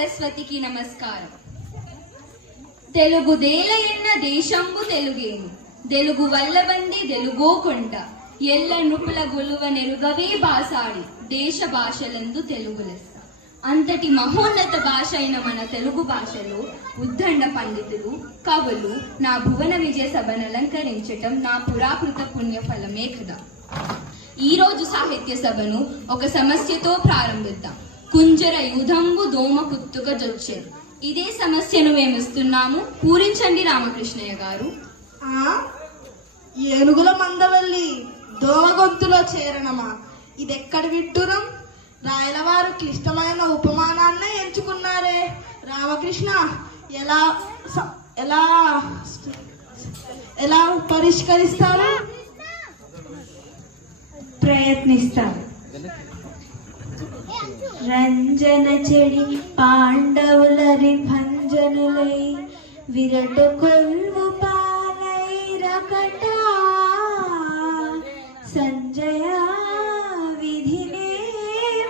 సరస్వతికి నమస్కారం. తెలుగుదేల ఎన్న దేశంబు తెలుగేను, తెలుగు వల్లబంది తెలుగోకొండ, ఎల్ల నృపుల గొలువ నెరుగవే బాసాడి, దేశ భాషలందు తెలుగు లెస్స. అంతటి మహోన్నత భాష అయిన మన తెలుగు భాషలో ఉద్దండ పండితులు, కవులు నా భువన విజయ సభను అలంకరించటం నా పురాకృత పుణ్యఫలమే కదా. ఈరోజు సాహిత్య సభను ఒక సమస్యతో ప్రారంభిద్దాం. కుంజర యూధంబు దోమ కుత్తుక జొచ్చెను. ఇదే సమస్యను మేము ఇస్తున్నాము, పూరించండి రామకృష్ణయ్య గారు. ఏనుగుల మందవల్లి దోమ గొంతులో చేరణమా, ఇదెక్కడ విడ్డూరం? రాయలవారు క్లిష్టమైన ఉపమానాన్నే ఎంచుకున్నారే. రామకృష్ణ, ఎలా ఎలా ఎలా పరిష్కరిస్తారు? ప్రయత్నిస్తాను. రంజన చెడి పాండవులరి భంజనులై విరటు కొల్వు పాలై రకట సంజయ విధినే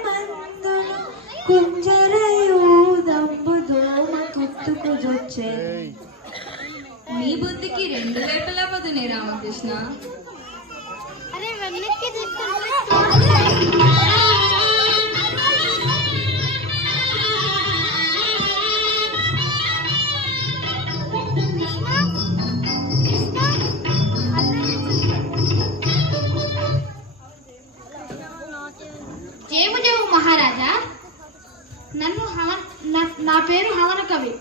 మందును కుంజరయూదంబు దోమ కుత్తుకు జొచ్చే. మీ బుద్ధికి రెండు వైపులా వదునే రామకృష్ణ. జయము మహారాజా, నా పేరు హవన కవి.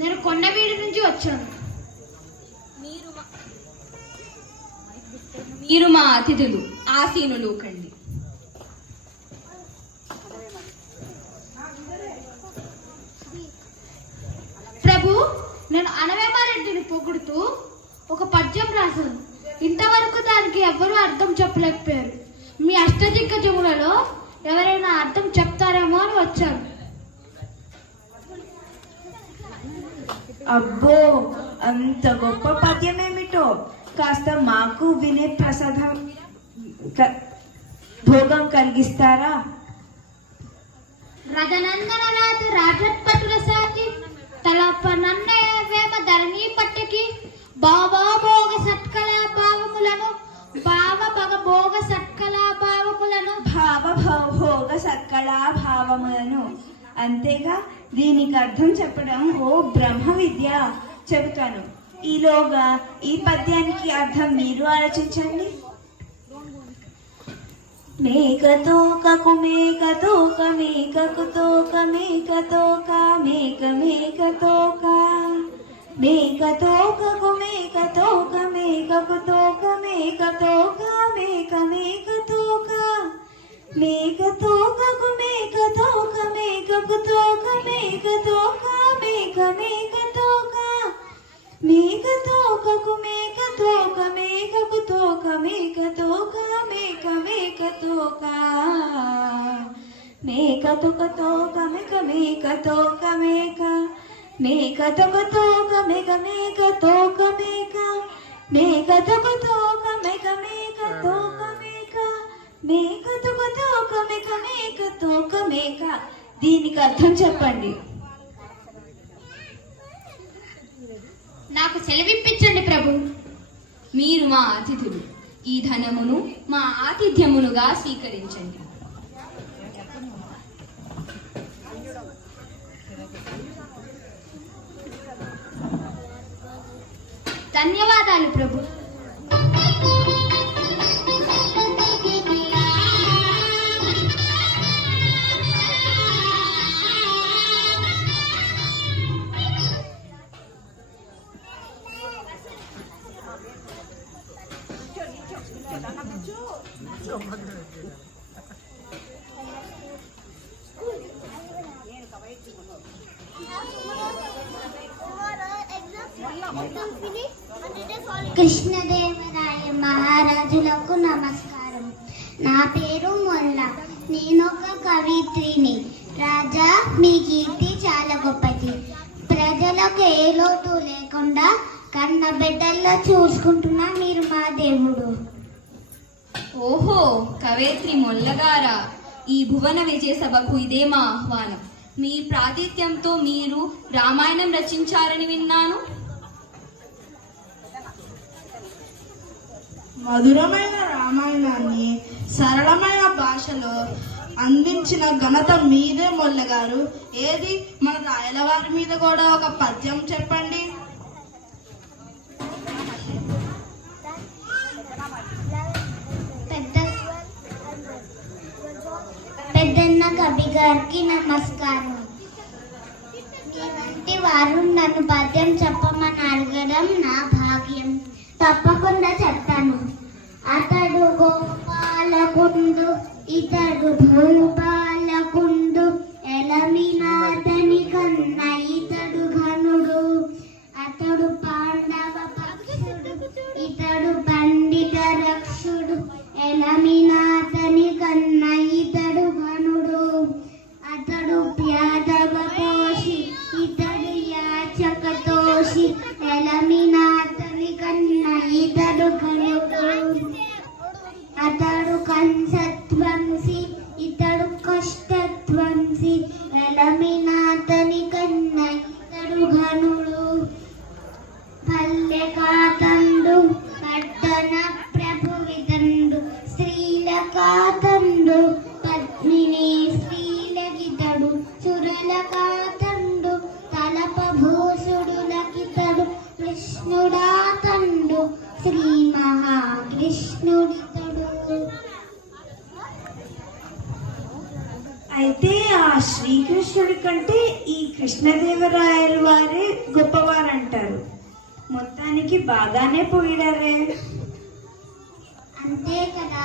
నేను కొండవీడి నుంచి వచ్చాను. మీరు మా అతిథులు, ఆసీనులు కండి. ప్రభు, నేను అనవేమారెడ్డిని పొగుడుతూ ఒక పద్యం రాశాను. ఇంతవరకు దానికి ఎవ్వరూ అర్థం చెప్పలేకపోయారు. మీ అష్టదిగ్గజములలో ఎవరైనా అర్థం చెప్తారేమో అని వచ్చాను. అబ్బో, అంత గొప్ప పద్యమేమిటో కాస్త మాకు వినే ప్రసాదం భోగం కలిగిస్తారా? రజనందనరాజు రాజత్పటుల సాకి తలప నన్నయ వేమ ధరణీ పట్టకి భావభోగ సత్కళా భావములను భావభోగ సత్కళా భావములను భావభోగ సత్కళా భావములను. అంతేగా, దీనికి అర్థం చెప్పడం ఓ బ్రహ్మ విద్య. చెబుతాను. ఈలోగా ఈ పద్యానికి అర్థం మీరు ఆలోచించండి. మేకతోకకు మేకతోక మేకకు తోక మేకతోక మేక మేకతోక మేకతోకకు మేకతోక మేకకు తోక మేకతోక మేక మేకతోక మేకతోకకు మేకతోక మేకకు తోక మేకతోక మేక మేకతోక మేకతోకకు మేకతోక మేకకు తోక మేకతోక మేక మేకతోక మేకతోక తోక మేక మేకతోక మేక మేకతోక తోక మేక మేకతోక మేక మేకతోక తోక మేక మేకతోక మేక మేకతోక తోక మేక మేకతోక మేక. దీనికి అర్థం చెప్పండి. నాకు సెలవిప్పించండి ప్రభు. మీరు మా అతిథులు, ఈ ధనమును మా ఆతిథ్యమునుగా స్వీకరించండి. ధన్యవాదాలు ప్రభు. కృష్ణదేవరాయ మహారాజులకు నమస్కారం. నా పేరు మొల్ల. నేనొక కవిత్రిని. రాజా, మీ కీర్తి చాలా గొప్పది. ప్రజలకు ఏ లోటు లేకుండా కన్న బిడ్డల్లో చూసుకుంటున్నా మీరు మా దేవుడు. ఓహో, కవేత్రి మొల్లగారా, ఈ భువన విజయ సభకు ఇదే మా ఆహ్వానం. మీ ప్రాతిథ్యంతో మీరు రామాయణం రచించారని విన్నాను. మధురమైన రామాయణాన్ని సరళమైన భాషలో అందించిన ఘనత మీదే మొల్లగారు. ఏది మన రాయలవారి మీద కూడా ఒక పద్యం చెప్పండి. పెద్దన్న కవి గారికి నమస్కారం. మీ వంటి వారు నన్ను పద్యం చెప్పమని అడగడం నా భాగ్యం. తప్పకుండా చెప్తాను. అతడు గోపాలకుండు, ఇతడు భూపాలకుండు, ఎలమినాథని కన్న ఇతడు ఘనుడు. అతడు పాండవ పక్షుడు, ఇతడు పండిత రక్షుడు, ఎలమినాథని కన్న ఇతడు ఘనుడు. అతడు యాదవ కోశి, ఇతడు యాచక తోషి, ఎలమినాథని కన్న ఇతడు ఘనుడు. అతడు కంసత్వంసి, ఇతడు కష్టత్వంసి, ఎలమినాథని కన్న ఇతడు ఘనుడు. పల్లెకాతండు, పట్టణ ప్రభువితండు, స్త్రీలకాతండు, పద్మిని స్త్రీలకితడు, సురలకాతండు, తలపభూషుడులకితడు, కృష్ణుడాతండు, శ్రీ మహాకృష్ణుడితడు. అయితే ఆ శ్రీకృష్ణుడి కంటే ఈ కృష్ణదేవరాయలు వారే గొప్పవారంటారు. మొత్తానికి బాగానే పోయిడారే. అంతే కదా.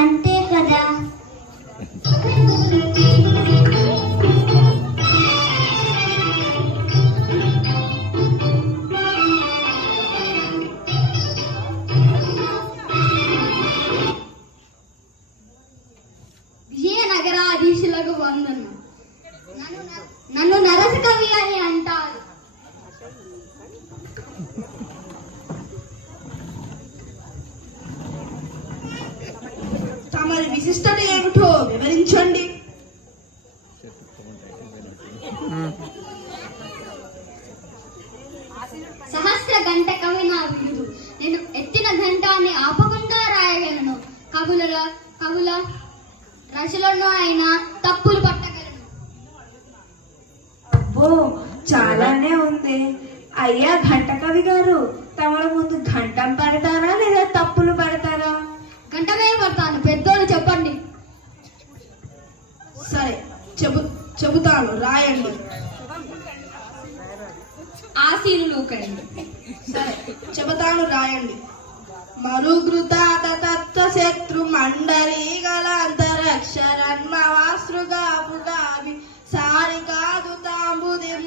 అంతే కదా. విజయనగరాధీశులకు వందనం. నన్ను నరసకవి అని అంటారు. తమరి విశిష్టత ఏమిటో వివరించండి. సహస్ర గంట కవి నా విలుదు. నేను ఎత్తిన ఘంటాన్ని ఆపకుండా రాయగలను. కవుల రచనలో అయినా తప్పులు పట్టగలను. అబ్బో, చాలానే ఉంది. అయ్యా ఘంట కవి గారు, తమరు ముందు ఘంటం పడతారా లేదా తప్పులు పడతారా? గంటమే పడతాను. పెద్దోళ్ళు చెప్పండి. సరే, చెబుతాను, రాయండి. ఆశీనులు కండి. సరే, చెబుతాను, రాయండి. మరుగృతాతత్వ శత్రు మండలి గలాంతరక్షరన్మవాసృగాపుగావి సారికాదు తాంబుదిం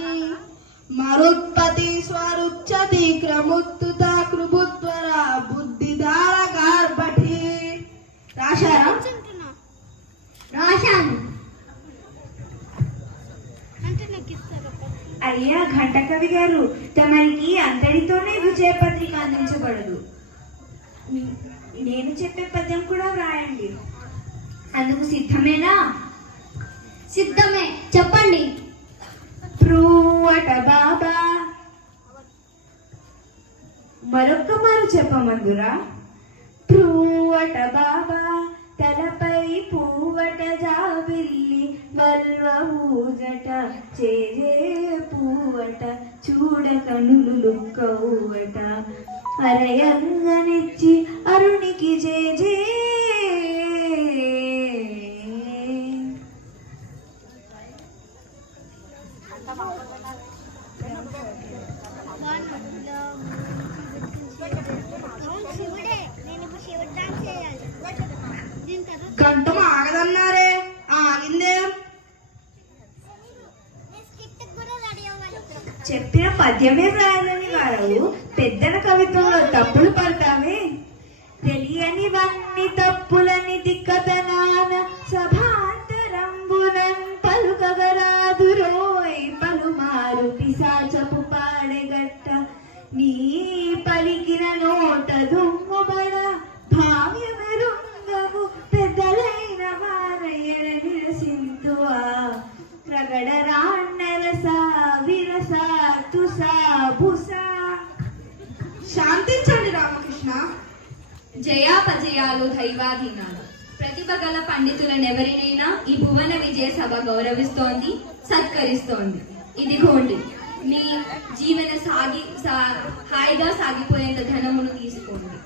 మరుత్పతి స్వరుచ్చతి క్రముత్తుత కృభుత్వర బుద్ధిదార గార్భటి. రాశారా? రాశాను. అయ్యా ఘంట కవి గారు, తమరికి అంతటితోనే విజయ పత్రిక అందించబడదు. నేను చెప్పే పద్యం కూడా వ్రాయండి. అందుకు సిద్ధమేనా? సిద్ధమే, చెప్పండి. ప్రూవట బాబా. మరొక్క మారు చెప్పమందురా. ప్రూవట బాబా, తలపై పూవట జాబిల్లి వల్వ ఊజట చేజే పూవట చూడ కనులు లుక్కవువట అరయంగనిచ్చి అరుణికి జేజే. గంటం ఆగదన్నారే, ఆగిందే. చెప్పిన పద్యమే వ్రాయాలని వాడవు, పెద్దల కవిత్వంలో తప్పులు పడతావే. తెలియనివన్నీ తప్పులని దిక్కతనాన సభాంతరంబునన్ పలుకగరాదురోయ్ పలుమారు పిశాచపు పాడెగట్ట నీ దుమ్ముబడ భావ్యమెరుంగవు పెద్దలైన వారయ్యల నిరసింతువా రగడ రాన్నెలస విరస తుస భుస. శాంతించండి రామకృష్ణ. జయాపజయాలు దైవాధీనాలు. ప్రతిభ గల పండితులనెవరినైనా ఈ భువన విజయ సభ గౌరవిస్తోంది, సత్కరిస్తోంది. ఇదిగోండి మీ జీవన హాయిగా సాగిపోయేంత ధనమును తీసుకోండి.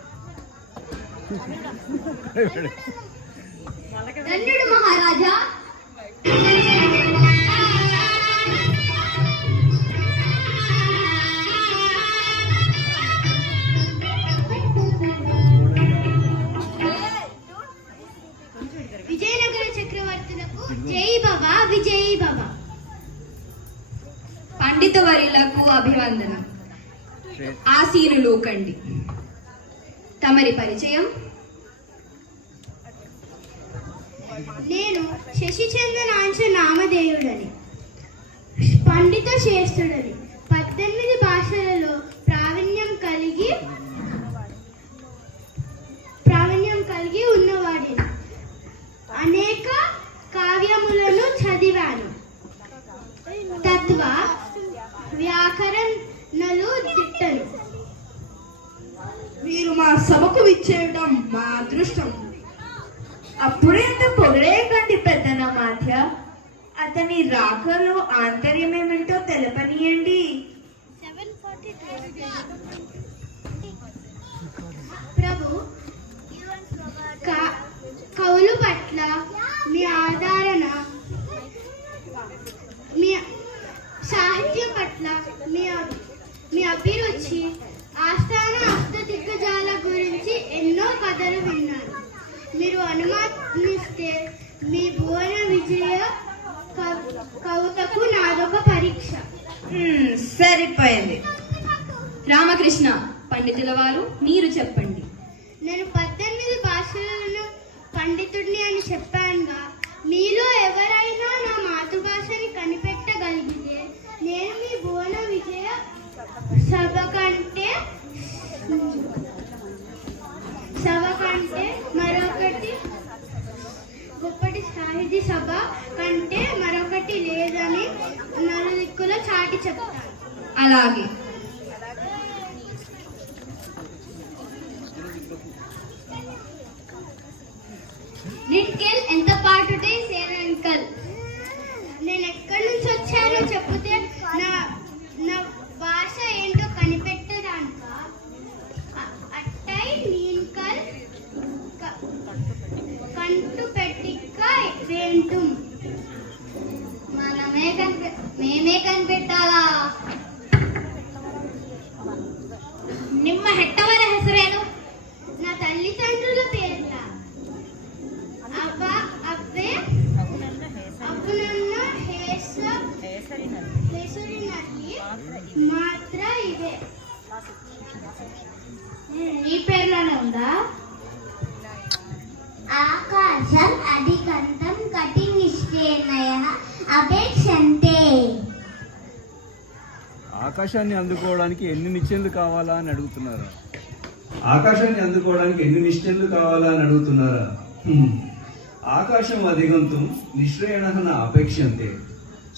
ధన్యుడు మహారాజా. విజయనగర చక్రవర్తులకు జై బాబా విజయ్ బాబా. పండిత వర్యులకు అభివందనం. ఆసీనులోకండి. తమరి పరిచయం? నేను శశిచంద్రనాంశ నామధేయుడని, పండిత శ్రేష్ఠుడని, 18 భాషలలో ప్రావీణ్యం కలిగి ఉన్నవాడిని. అనేక కావ్యములను చదివాను. తత్వ వ్యాకరణలు దిట్టను. మీరు మా సభకు విచ్చేయడం మా అదృష్టం. అప్పుడేంత పొగడేయకండి పెద్దన మాధ్య. అతని రాకలో ఆంతర్యమేమిటో తెలపనీయండి. ప్రభు, కవుల పట్ల మీ ఆదరణ, మీ సాహిత్యం పట్ల మీ అభిరుచి, ఆస్థాన హస్త దిగ్గజాల గురించి ఎన్నో కథలు విన్నాను. మీరు అనుమతిస్తే మీ భువన విజయ కవితకు నాదొక పరీక్ష. సరిపోయింది. రామకృష్ణ పండితుల వారు, మీరు చెప్పండి. నేను 18 భాషలను పండితుడిని అని చెప్పానుగా. మీలో ఎవరైనా నా మాతృభాషని కనిపెట్టగలిగితే నేను మీ భువన విజయ సభ కంటే మరొకటి గొప్పటి సాహితీ సభ కంటే మరొకటి లేదని నలుదిక్కులో చాటి చెప్తాను. అలాగే. నిట్కెల్ ఎంత పాటుటే సేనంకల్. నేను ఎక్కడి నుంచి వచ్చానో చెప్తే నా భాష ఏంటో కనిపెట్టడానిక. అట్టై నీన్కల్ కంటు పెట్టిక్క వేంటుం. మేమే కనిపెట్టాలా? ನಿಮ್ಮ ಹೆಟ್ಟವರ ಹೆಸರೇನು? నా తల్లిదండ్రుల పేర్ల అప్పునన్న ಹೆಸರಿನಲ್ಲಿ మాత్ర ఇవే. నీ పేర్లోనే ఉందా? ఆకాశం అధికంతం కటి నిశ్చయనయ అపేక్షంతే. ఆకాశాన్ని అందుకోవడానికి ఎన్ని నిశ్చయాలు కావాలా అని అడుగుతున్నారా? ఆకాశాన్ని అందుకోవడానికి ఎన్ని నిశ్చయాలు కావాలా అని అడుగుతున్నారా? ఆకాశం అధిగంతుం నిశ్రయణ అపేక్షంతే.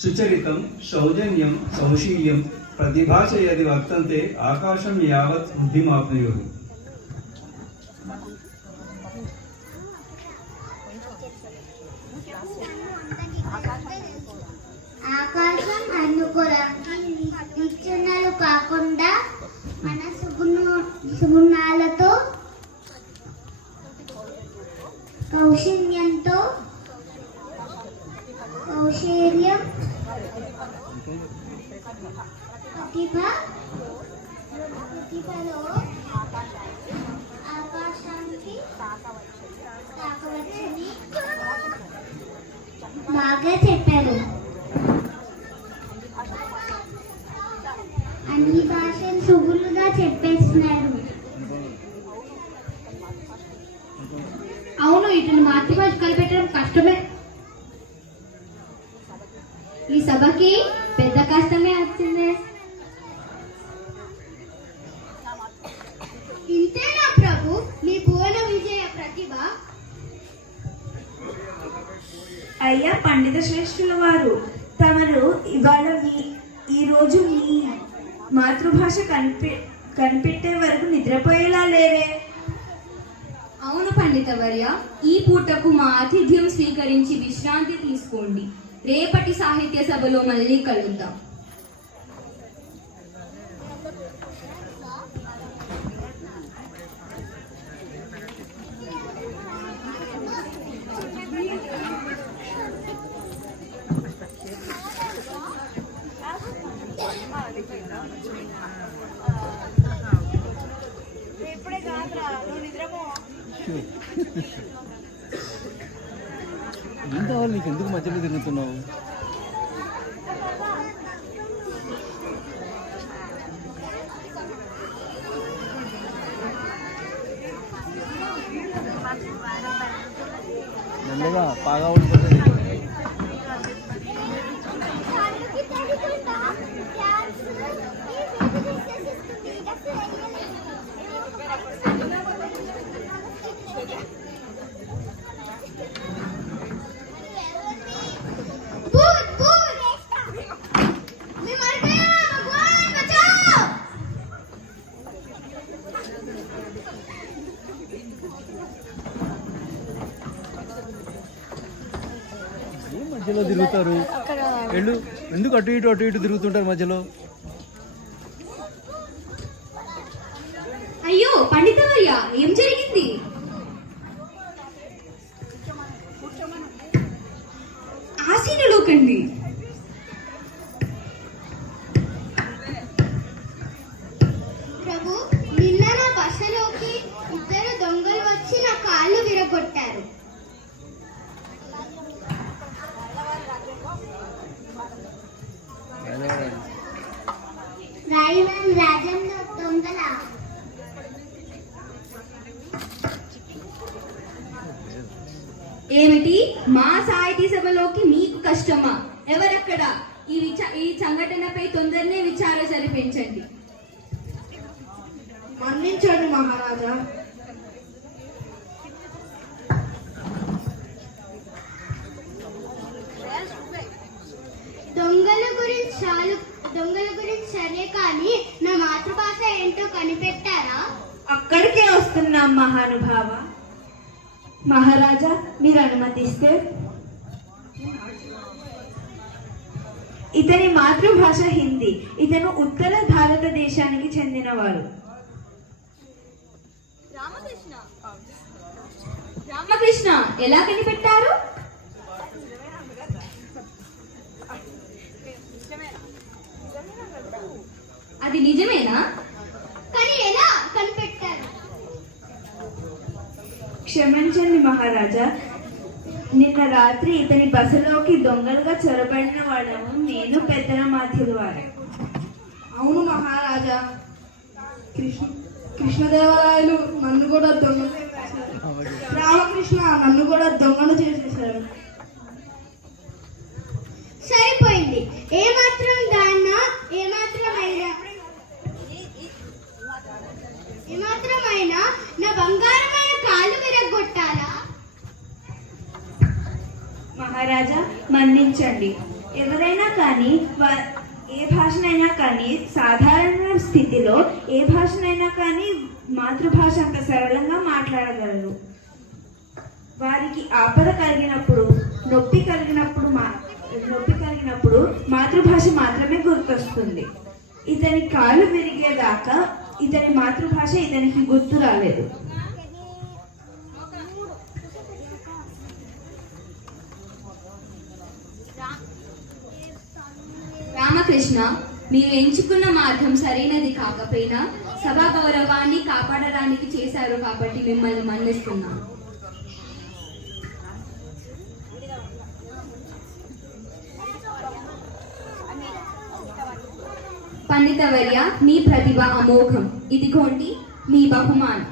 సుచరితం సౌజన్యం సౌశీల్యం ప్రతిభాచ యది వర్తంతే ఆకాశం యావత్ బుద్ధిమాప్నుయుః. ఆకాశం అందుకోవడానికి నిచ్చెనలు కాకుండా మన సుగుణాలతో కౌశల్యంతో కౌశల్యం ప్రతిభలో ఆకాశానికి తాకవచ్చని బాగా చెప్పారు. అన్ని భాషలు సుగులుగా చెప్పేస్తున్నారు. అవును, ఇటు మాతృభాష కనిపెట్టడం కష్టమే. ఈ సభకి పెద్ద కష్టమే వచ్చింది. ఇంతేనా అయ్యా పండిత శ్రేష్ఠుల వారు, తమరు ఇవాళ ఈరోజు మీ మాతృభాష కనిపెట్టే వరకు నిద్రపోయేలా లేరే. అవును పండితవర్య, ఈ పూటకు మా ఆతిథ్యం స్వీకరించి విశ్రాంతి తీసుకోండి. రేపటి సాహిత్య సభలో మళ్ళీ కలుద్దాం. ఏం కావాలి నీకు? ఎందుకు మధ్యలో తిరుగుతున్నావు? మెల్లగా బాగా ఉండిపోతుంది. మధ్యలో తిరుగుతారు వెళ్ళు. ఎందుకు అటు ఇటు తిరుగుతుంటారు మధ్యలో? అయ్యో పండితవర్య, ఏం జరిగింది? ఆసీనులోకండి. ప్రభు, నిన్న నా బసలోకి ఇద్దరు దొంగలు వచ్చి నా కాళ్ళు విరగొట్టారు. రాజంలో దొంగల ఏమిటి? మా సాహితీ సభలోకి మీకు కష్టమా? ఎవరక్కడ? ఈ సంఘటనపై తొందరనే విచారణ జరిపించండి. మన్నించండి మహారాజా. దొంగల గురించి సరే, కానీ నా మాతృభాష ఏంటో కనిపెట్టారా? అక్కడికే వస్తున్నాం మహానుభావ. మహారాజా, మీరు అనుమతిస్తే ఇతని మాతృభాష హిందీ. ఇతను ఉత్తర భారతదేశానికి చెందినవారు. రామకృష్ణ ఎలా కనిపెట్టారు? అది నిజమేనా? కానీ ఎలా కనిపెట్టారు? క్షమించండి మహారాజా, నిన్న రాత్రి ఇతని బసలోకి దొంగలుగా చొరబడిన వాళ్ళము నేను పెద్దనమాధ్యుల వారే. అవును మహారాజా, కృష్ణదేవరాయలు నన్ను కూడా దొంగ, రామకృష్ణ నన్ను కూడా దొంగను చేసేశారు. సరిపోయింది. ఏమాత్రమైనా నా బంగారమైన కాళ్ళు విరగొట్టాలా? మహారాజా మన్నించండి. ఎవరైనా కానీ ఏ భాషనైనా కానీ సాధారణ స్థితిలో ఏ భాషనైనా కానీ మాతృభాష అంత సరళంగా మాట్లాడగలరు. వారికి ఆపద కలిగినప్పుడు, నొప్పి కలిగినప్పుడు మాతృభాష మాత్రమే గుర్తొస్తుంది. ఇతని కాళ్ళు విరిగేదాకా ఇతని మాతృభాష ఇతనికి గుర్తు రాలేదు. రామకృష్ణ, మీరు ఎంచుకున్న మార్గం సరైనది కాకపోయినా సభా గౌరవాన్ని కాపాడడానికి చేశారు కాబట్టి మిమ్మల్ని మన్నిస్తున్నాను. పండితవర్య, మీ ప్రతిభ అమోఘం. ఇదిగోండి మీ బహుమానం.